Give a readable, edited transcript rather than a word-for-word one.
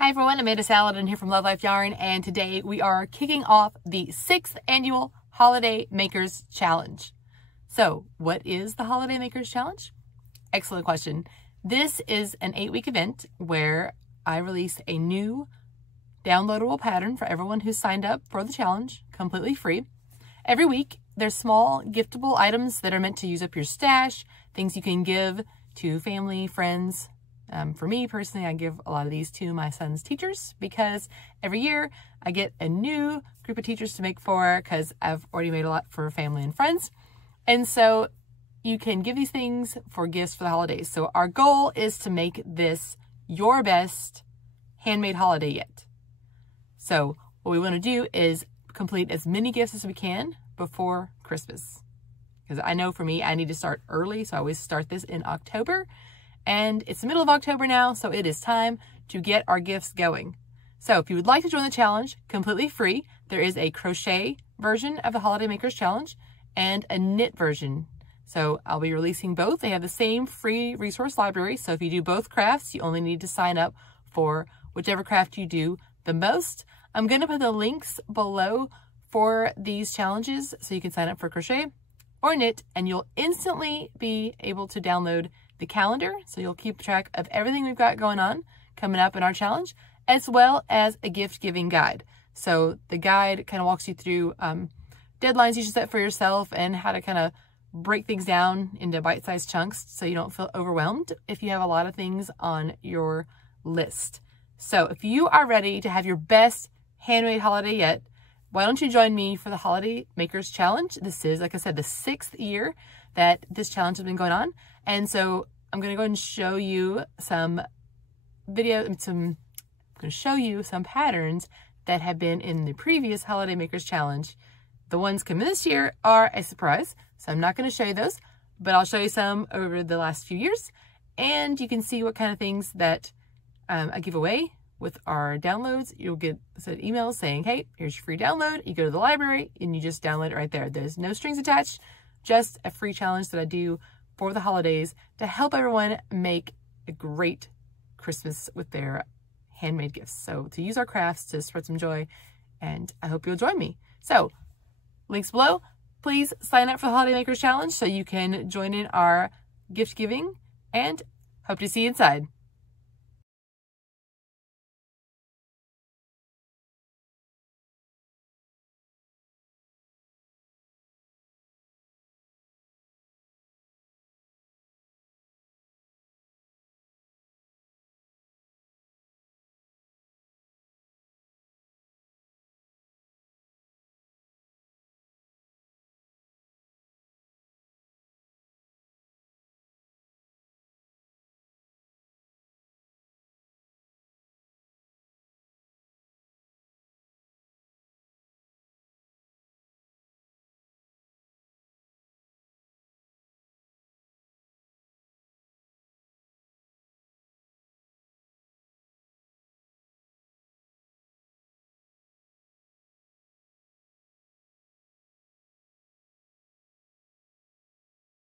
Hi everyone, Amanda Saladin here from Love Life Yarn, and today we are kicking off the 6th annual Holiday Makers Challenge. So, what is the Holiday Makers Challenge? Excellent question. This is an 8-week event where I release a new downloadable pattern for everyone who's signed up for the challenge, completely free. Every week, there's small giftable items that are meant to use up your stash, things you can give to family, friends. For me personally, I give a lot of these to my son's teachers because every year I get a new group of teachers to make for because I've already made a lot for family and friends. And so you can give these things for gifts for the holidays. So our goal is to make this your best handmade holiday yet. So what we want to do is complete as many gifts as we can before Christmas. Because I know for me, I need to start early. So I always start this in October. And it's the middle of October now, so it is time to get our gifts going. So if you would like to join the challenge, completely free, there is a crochet version of the Holiday Makers Challenge and a knit version. So I'll be releasing both. They have the same free resource library. So if you do both crafts, you only need to sign up for whichever craft you do the most. I'm going to put the links below for these challenges so you can sign up for crochet or knit, and you'll instantly be able to download the calendar, so you'll keep track of everything we've got going on coming up in our challenge, as well as a gift giving guide. So the guide kind of walks you through deadlines you should set for yourself and how to kind of break things down into bite-sized chunks so you don't feel overwhelmed if you have a lot of things on your list. So if you are ready to have your best handmade holiday yet, why don't you join me for the Holiday Makers Challenge? This is, like I said, the 6th year that this challenge has been going on. And so I'm going to go ahead and show you some patterns that have been in the previous Holiday Makers Challenge. The ones coming this year are a surprise, so I'm not going to show you those, but I'll show you some over the last few years, and you can see what kind of things that I give away with our downloads. You'll get emails saying, hey, here's your free download. You go to the library and you just download it right there. There's no strings attached, just a free challenge that I do for the holidays to help everyone make a great Christmas with their handmade gifts. So to use our crafts to spread some joy, and I hope you'll join me. So links below, please sign up for the Holiday Makers Challenge so you can join in our gift giving, and hope to see you inside.